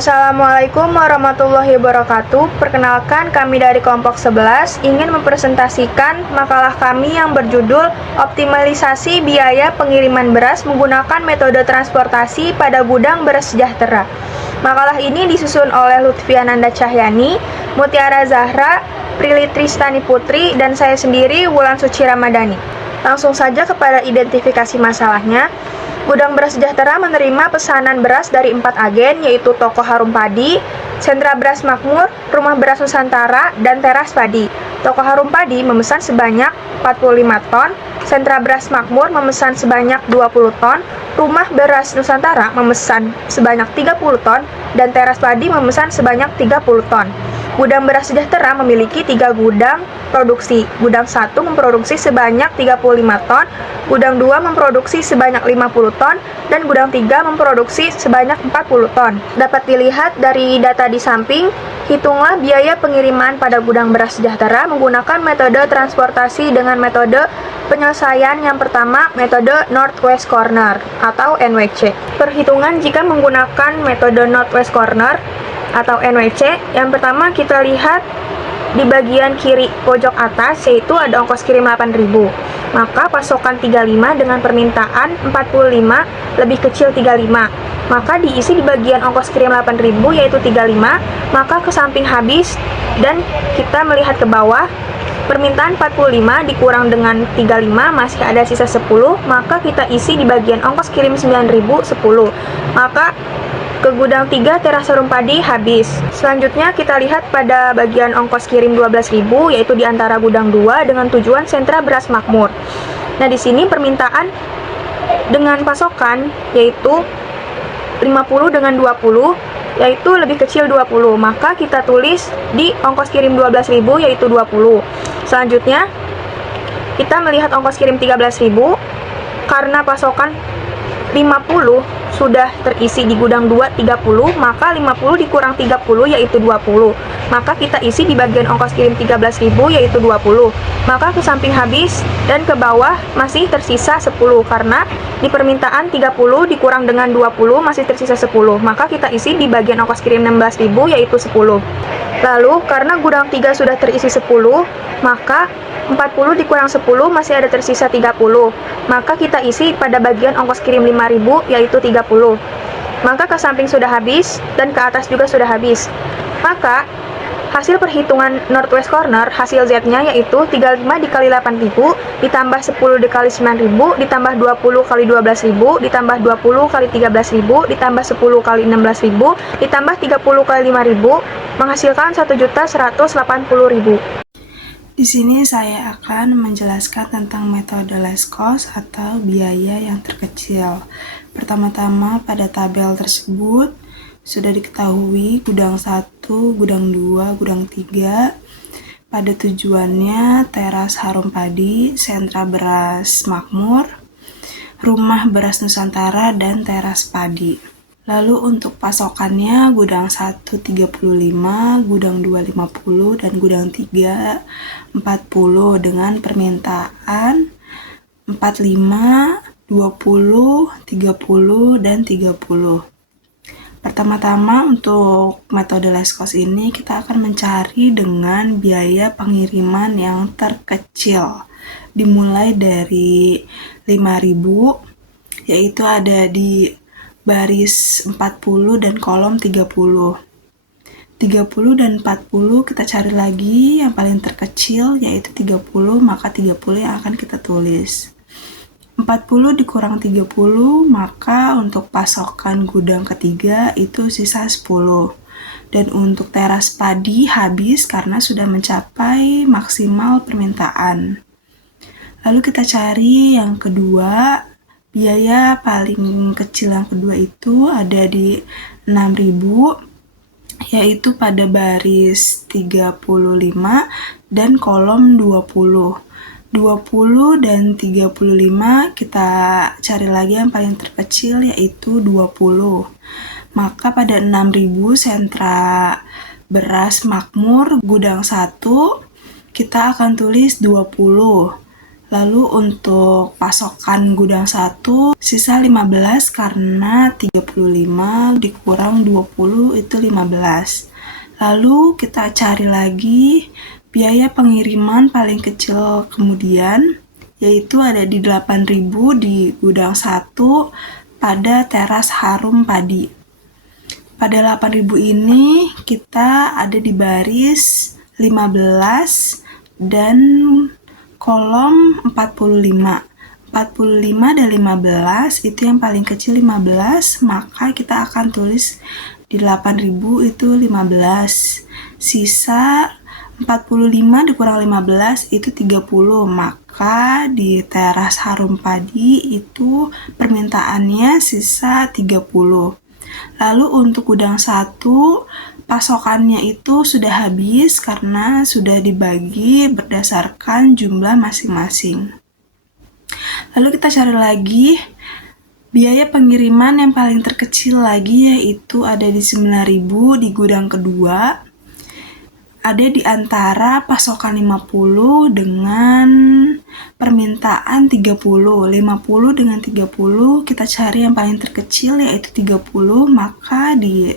Assalamualaikum warahmatullahi wabarakatuh. Perkenalkan, kami dari kelompok 11 ingin mempresentasikan makalah kami yang berjudul Optimalisasi Biaya Pengiriman Beras Menggunakan Metode Transportasi pada Gudang Beras Sejahtera. Makalah ini disusun oleh Lutfiananda Cahyani, Mutiara Zahra, Prilly Tristani Putri, dan saya sendiri, Wulan Suci Ramadhani. Langsung saja kepada identifikasi masalahnya. Gudang Beras Sejahtera menerima pesanan beras dari 4 agen, yaitu Toko Harum Padi, Sentra Beras Makmur, Rumah Beras Nusantara, dan Teras Padi. Toko Harum Padi memesan sebanyak 45 ton, Sentra Beras Makmur memesan sebanyak 20 ton, Rumah Beras Nusantara memesan sebanyak 30 ton, dan Teras Padi memesan sebanyak 30 ton. Gudang Beras Sejahtera memiliki 3 gudang produksi. Gudang 1 memproduksi sebanyak 35 ton, Gudang 2 memproduksi sebanyak 50 ton, dan Gudang 3 memproduksi sebanyak 40 ton. Dapat dilihat dari data di samping, hitunglah biaya pengiriman pada Gudang Beras Sejahtera menggunakan metode transportasi dengan metode penyelesaian yang pertama, metode Northwest Corner atau NWC. Perhitungan jika menggunakan metode Northwest Corner atau NWC, yang pertama kita lihat di bagian kiri pojok atas, yaitu ada ongkos kirim 8.000. Maka pasokan 35 dengan permintaan 45 lebih kecil 35. Maka diisi di bagian ongkos kirim 8.000 yaitu 35, maka ke samping habis dan kita melihat ke bawah. Permintaan 45 dikurang dengan 35 masih ada sisa 10, maka kita isi di bagian ongkos kirim 9.000 10. Maka ke gudang 3 Teras Harum Padi habis. Selanjutnya kita lihat pada bagian ongkos kirim 12.000 yaitu di antara gudang 2 dengan tujuan Sentra Beras Makmur. Nah, di sini permintaan dengan pasokan yaitu 50 dengan 20 yaitu lebih kecil 20. Maka kita tulis di ongkos kirim 12.000 yaitu 20. Selanjutnya kita melihat ongkos kirim 13.000 karena pasokan 50 sudah terisi di gudang 2 30, maka 50 dikurang 30 yaitu 20. Maka kita isi di bagian ongkos kirim 13.000 yaitu 20. Maka ke samping habis dan ke bawah masih tersisa 10 karena di permintaan 30 dikurang dengan 20 masih tersisa 10. Maka kita isi di bagian ongkos kirim 16.000 yaitu 10. Lalu karena gudang 3 sudah terisi 10, maka 40 dikurang 10 masih ada tersisa 30. Maka kita isi pada bagian ongkos kirim 5.000 yaitu 30. Maka ke samping sudah habis dan ke atas juga sudah habis. Maka hasil perhitungan Northwest Corner, hasil Z-nya yaitu 35 dikali 8.000 ditambah 10 dikali 9.000 ditambah 20 kali 12.000 ditambah 20 kali 13.000 ditambah 10 kali 16.000 ditambah 30 kali 5.000 menghasilkan 1.180.000. Di sini saya akan menjelaskan tentang metode less cost atau biaya yang terkecil. Pertama-tama pada tabel tersebut sudah diketahui gudang 1, gudang 2, gudang 3 pada tujuannya Teras Harum Padi, Sentra Beras Makmur, Rumah Beras Nusantara, dan Teras Padi. Lalu untuk pasokannya gudang 1 35, gudang 2 50, dan gudang 3 40 dengan permintaan 45, 20, 30, dan 30. Pertama-tama untuk metode less cost ini kita akan mencari dengan biaya pengiriman yang terkecil. Dimulai dari 5.000 yaitu ada di baris 40 dan kolom 30. 30 dan 40 kita cari lagi yang paling terkecil yaitu 30, maka 30 yang akan kita tulis. 40 dikurang 30, maka untuk pasokan gudang ketiga itu sisa 10. Dan untuk Teras Padi habis karena sudah mencapai maksimal permintaan. Lalu kita cari yang kedua, biaya paling kecil yang kedua itu ada di 6.000 yaitu pada baris 35 dan kolom 20. 20 dan 35 kita cari lagi yang paling terkecil yaitu 20. Maka pada 6.000 Sentra Beras Makmur gudang 1 kita akan tulis 20. Lalu untuk pasokan gudang 1 sisa 15 karena 35 dikurang 20 itu 15. Lalu kita cari lagi biaya pengiriman paling kecil kemudian, yaitu ada di 8.000 di gudang 1 pada teras Harum Padi. Pada 8.000 ini kita ada di baris 15 dan kolom 45. 45 dan 15 itu yang paling kecil 15, maka kita akan tulis di 8.000 itu 15. Sisa 45 dikurang 15 itu 30, maka di teras Harum Padi itu permintaannya sisa 30. Lalu untuk gudang 1 pasokannya itu sudah habis karena sudah dibagi berdasarkan jumlah masing-masing. Lalu kita cari lagi biaya pengiriman yang paling terkecil lagi, yaitu ada di 9.000 di gudang kedua. Ada di antara pasokan 50 dengan permintaan 30. 50 dengan 30 kita cari yang paling terkecil yaitu 30, maka di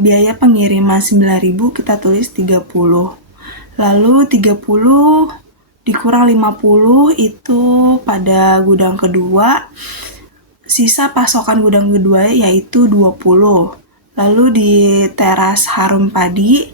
biaya pengiriman 9.000 kita tulis 30. Lalu 30 dikurang 50 itu pada gudang kedua. Sisa pasokan gudang kedua yaitu 20. Lalu di teras Harum Padi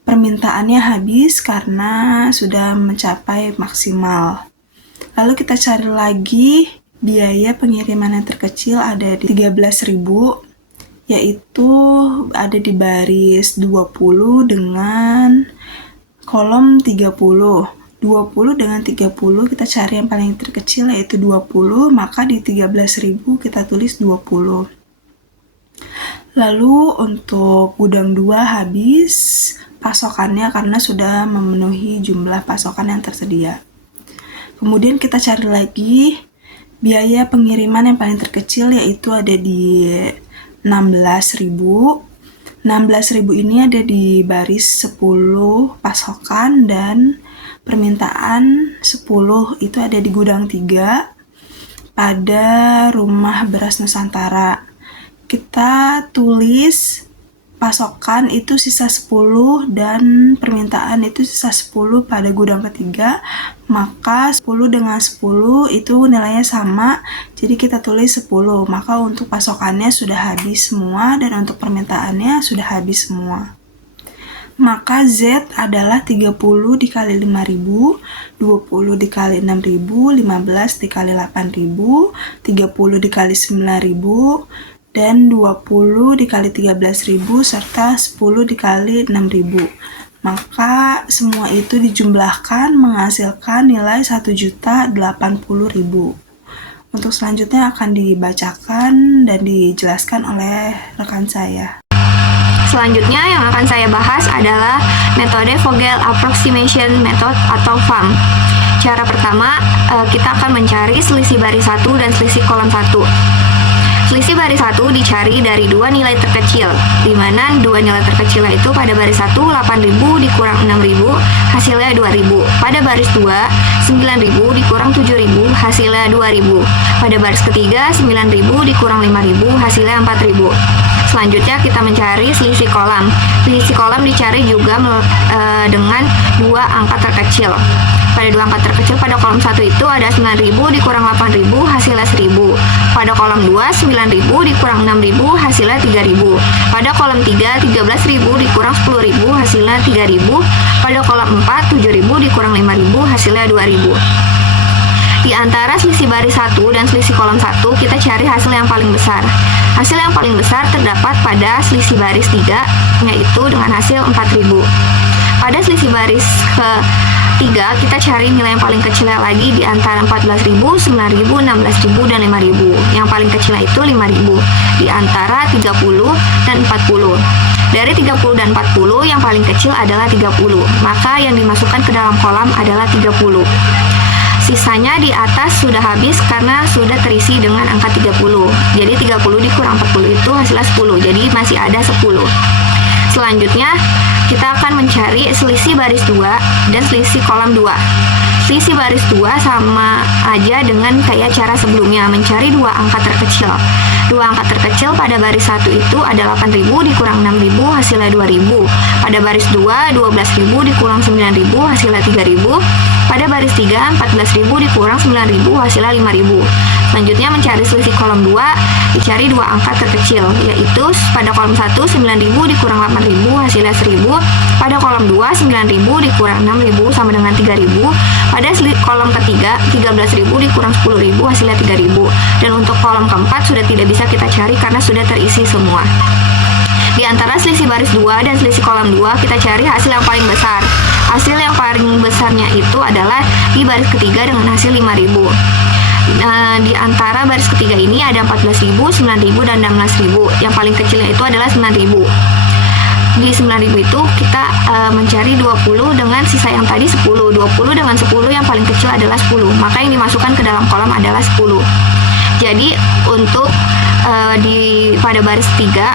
permintaannya habis karena sudah mencapai maksimal. Lalu kita cari lagi biaya pengiriman yang terkecil ada di 13.000, yaitu ada di baris 20 dengan kolom 30. 20 dengan 30 kita cari yang paling terkecil yaitu 20, maka di 13.000 kita tulis 20. Lalu untuk gudang 2 habis pasokannya karena sudah memenuhi jumlah pasokan yang tersedia. Kemudian kita cari lagi biaya pengiriman yang paling terkecil yaitu ada di 16.000. 16.000 ini ada di baris 10 pasokan dan permintaan 10 itu ada di gudang 3 pada Rumah Beras Nusantara. Kita tulis pasokan itu sisa 10 dan permintaan itu sisa 10 pada gudang ketiga, maka 10 dengan 10 itu nilainya sama, jadi kita tulis 10, maka untuk pasokannya sudah habis semua dan untuk permintaannya sudah habis semua. Maka Z adalah 30 dikali 5.000, 20 dikali 6.000, 15 dikali 8.000, 30 dikali 9.000, dan 20 dikali 13.000 serta 10 dikali 6.000. Maka semua itu dijumlahkan menghasilkan nilai 1.080.000. Untuk selanjutnya akan dibacakan dan dijelaskan oleh rekan saya. Selanjutnya yang akan saya bahas adalah metode Vogel Approximation Method atau VAM. Cara pertama, kita akan mencari selisih baris 1 dan selisih kolom 1. Selisih baris 1 dicari dari dua nilai terkecil, di mana dua nilai terkecil itu pada baris 1 8.000 dikurang 6.000 hasilnya 2.000. Pada baris 2 9.000 dikurang 7.000 hasilnya 2.000. Pada baris ketiga 9.000 dikurang 5.000 hasilnya 4.000. Selanjutnya kita mencari selisih kolam. Selisih kolam dicari juga dengan dua angka terkecil. Pada dua angka terkecil pada kolom 1 itu ada 9.000 dikurang 8.000 hasilnya 1.000. Pada kolom 2 9.000 dikurang 6.000 hasilnya 3.000. Pada kolom 3 13.000 dikurang 10.000 hasilnya 3.000. Pada kolom 4 7.000 dikurang 5.000 hasilnya 2.000. Di antara selisih baris 1 dan selisih kolom 1 kita cari hasil yang paling besar. Hasil yang paling besar terdapat pada selisih baris 3 yaitu dengan hasil 4.000. Pada selisih baris ketiga kita cari nilai yang paling kecilnya lagi di antara 14.000, 9.000, 16.000 dan 5.000. Yang paling kecilnya itu 5.000 di antara 30 dan 40. Dari 30 dan 40 yang paling kecil adalah 30, maka yang dimasukkan ke dalam kolam adalah 30. Sisanya di atas sudah habis karena sudah terisi dengan angka 30. Jadi 30 dikurang 40 itu hasilnya 10, jadi masih ada 10. Selanjutnya kita akan mencari selisih baris 2 dan selisih kolom 2. selisih baris 2 sama aja dengan kayak cara sebelumnya, mencari dua angka terkecil. Dua angka terkecil pada baris 1 itu ada 8.000 dikurang 6.000 hasilnya 2.000. Pada baris 2, 12.000 dikurang 9.000 hasilnya 3.000. Pada baris 3, 14.000 dikurang 9.000 hasilnya 5.000. Selanjutnya mencari selisih kolom 2, dicari dua angka terkecil, yaitu pada kolom 1, 9.000 dikurang 8.000 hasilnya 1.000. Pada kolom 2, 9.000 dikurang 6.000 sama dengan 3.000. Pada kolom ketiga, 13.000 dikurang 10.000 hasilnya 3.000. Dan untuk kolom keempat sudah tidak bisa kita cari karena sudah terisi semua. Di antara selisih baris 2 dan selisih kolom 2, kita cari hasil yang paling besar. Hasil yang paling besarnya itu adalah di baris ketiga dengan hasil 5.000. Di antara baris ketiga ini ada 14.000, 9.000, dan 16.000. Yang paling kecilnya itu adalah 9.000. Di 9.000 itu kita mencari 20 dengan sisa yang tadi 10. 20 dengan 10 yang paling kecil adalah 10. Maka yang dimasukkan ke dalam kolom adalah 10. Jadi untuk pada baris 3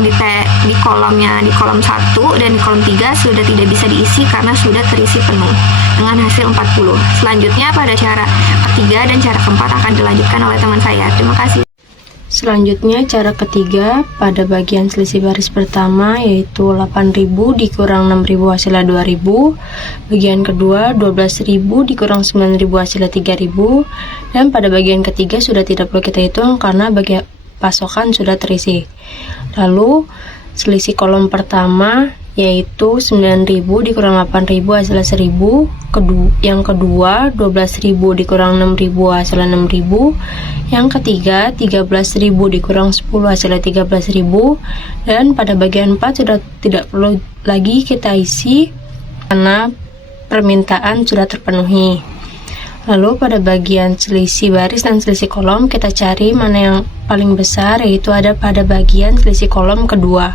di kolomnya, di kolom 1 dan di kolom 3 sudah tidak bisa diisi karena sudah terisi penuh dengan hasil 40. Selanjutnya pada cara ketiga dan cara keempat akan dilanjutkan oleh teman saya. Terima kasih. Selanjutnya cara ketiga pada bagian selisih baris pertama, yaitu 8.000 dikurang 6.000 hasilnya 2.000. Bagian kedua 12.000 dikurang 9.000 hasilnya 3.000. Dan pada bagian ketiga sudah tidak perlu kita hitung karena bagian pasokan sudah terisi. Lalu selisih kolom pertama yaitu 9.000 dikurang 8.000 hasilnya 1.000. Yang kedua 12.000 dikurang 6.000 hasilnya 6.000. Yang ketiga 13.000 dikurang 10 hasilnya 13.000. Dan pada bagian 4 sudah tidak perlu lagi kita isi karena permintaan sudah terpenuhi. Lalu pada bagian selisih baris dan selisih kolom kita cari mana yang paling besar, yaitu ada pada bagian selisih kolom kedua.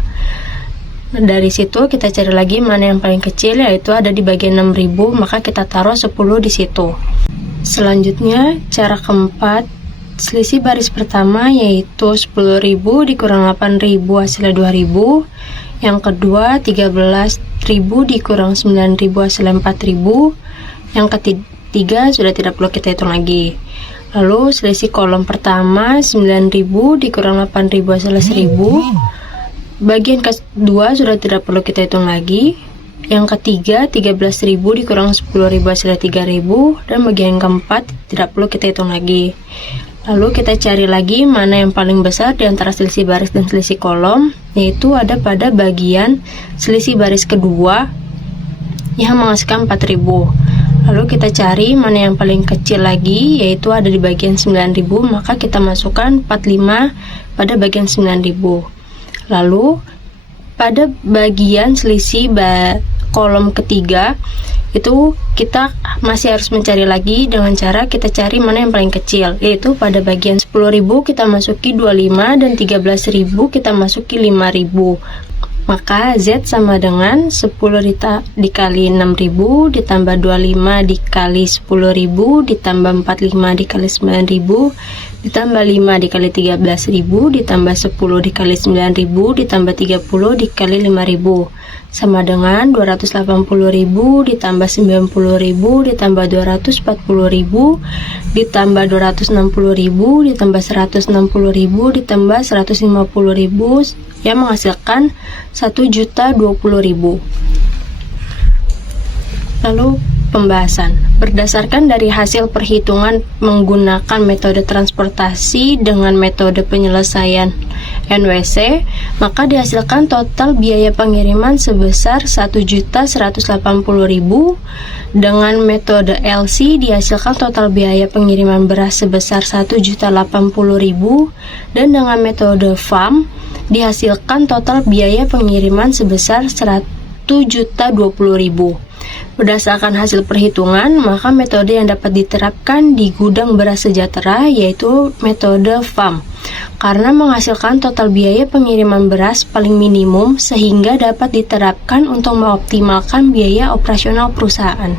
Dari situ kita cari lagi mana yang paling kecil, yaitu ada di bagian 6.000, maka kita taruh 10 di situ. Selanjutnya cara keempat, selisih baris pertama yaitu 10.000 dikurang 8.000 hasilnya 2.000. Yang kedua 13.000 dikurang 9.000 hasilnya 4.000. Yang ketiga sudah tidak perlu kita hitung lagi. Lalu selisih kolom pertama 9.000 dikurang 8.000 hasilnya 1.000. Bagian kedua sudah tidak perlu kita hitung lagi. Yang ketiga 13.000 dikurang 10.000 hasilnya 3.000. Dan bagian keempat tidak perlu kita hitung lagi. Lalu kita cari lagi mana yang paling besar di antara selisih baris dan selisih kolom, yaitu ada pada bagian selisih baris kedua yang menghasilkan 4.000. Lalu kita cari mana yang paling kecil lagi, yaitu ada di bagian 9.000, maka kita masukkan 45 pada bagian 9.000. Lalu pada bagian selisih kolom ketiga itu kita masih harus mencari lagi dengan cara kita cari mana yang paling kecil, yaitu pada bagian 10.000 kita masuki 25 dan 13.000 kita masuki 5.000. Maka Z sama dengan 10 dikali 6.000 ditambah 25 dikali 10.000 ditambah 45 dikali 9.000 ditambah 5 dikali 13.000 ditambah 10 dikali 9.000 ditambah 30 dikali 5.000 sama dengan 280.000 ditambah 90.000 ditambah 240.000 ditambah 260.000 ditambah 160.000 ditambah 150.000 yang menghasilkan 1.020.000. Lalu pembahasan. Berdasarkan dari hasil perhitungan menggunakan metode transportasi dengan metode penyelesaian NWC, maka dihasilkan total biaya pengiriman sebesar 1.180.000. Dengan metode LC dihasilkan total biaya pengiriman beras sebesar 1.080.000, dan dengan metode FAM dihasilkan total biaya pengiriman sebesar 1.020.000. Berdasarkan hasil perhitungan, maka metode yang dapat diterapkan di gudang beras sejahtera yaitu metode FAM, karena menghasilkan total biaya pengiriman beras paling minimum sehingga dapat diterapkan untuk mengoptimalkan biaya operasional perusahaan.